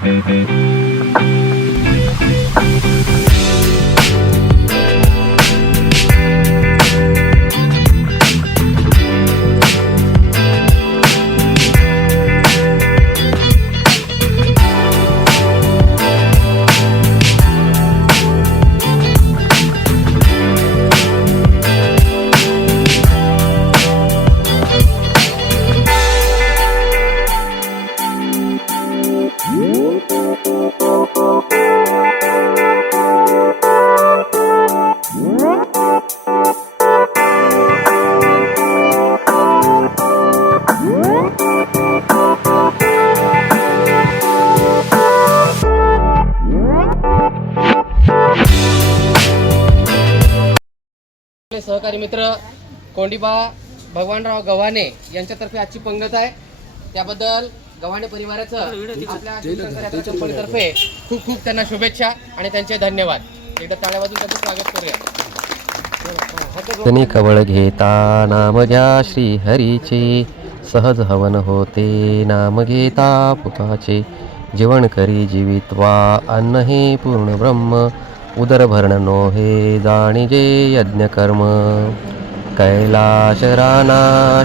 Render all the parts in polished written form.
सहकारी मित्र कोंडीबा भगवानराव गव्हाणे यांच्यातर्फे आजची पंगत आहे, त्याबद्दल गव्हाणे परिवाराचं आपल्या कंपनीतर्फे खूप खूप त्यांना शुभेच्छा आणि त्यांचे धन्यवाद. एकदा टाळ्या वाजवून त्यांचं स्वागत करूया. तनी कवळ घेता नाम घ्या श्री हरीचे, सहज हवन होते नाम घेता पुताचे. जेवण करी जीवित्वा अन्न हे पूर्ण ब्रह्म, उदर भरण नो हे जाणीजे यज्ञ कर्म. कैलाश राना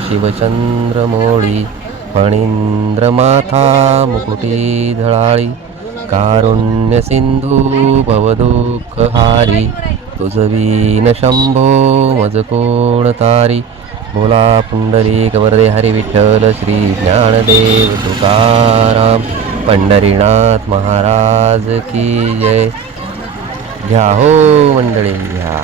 शिवचंद्र मोळी, फणींद्र माथा मुकुटी झळाळी. कारुण्य सिंधू भवदुःख हारी, तुझवीन शंभो मज कोण तारी. बोला पुंडलिक वरदे हरी विठ्ठल श्री ज्ञानदेव तुकाराम, पंढरीनाथ महाराज की जय. घ्या हो मंडळी घ्या.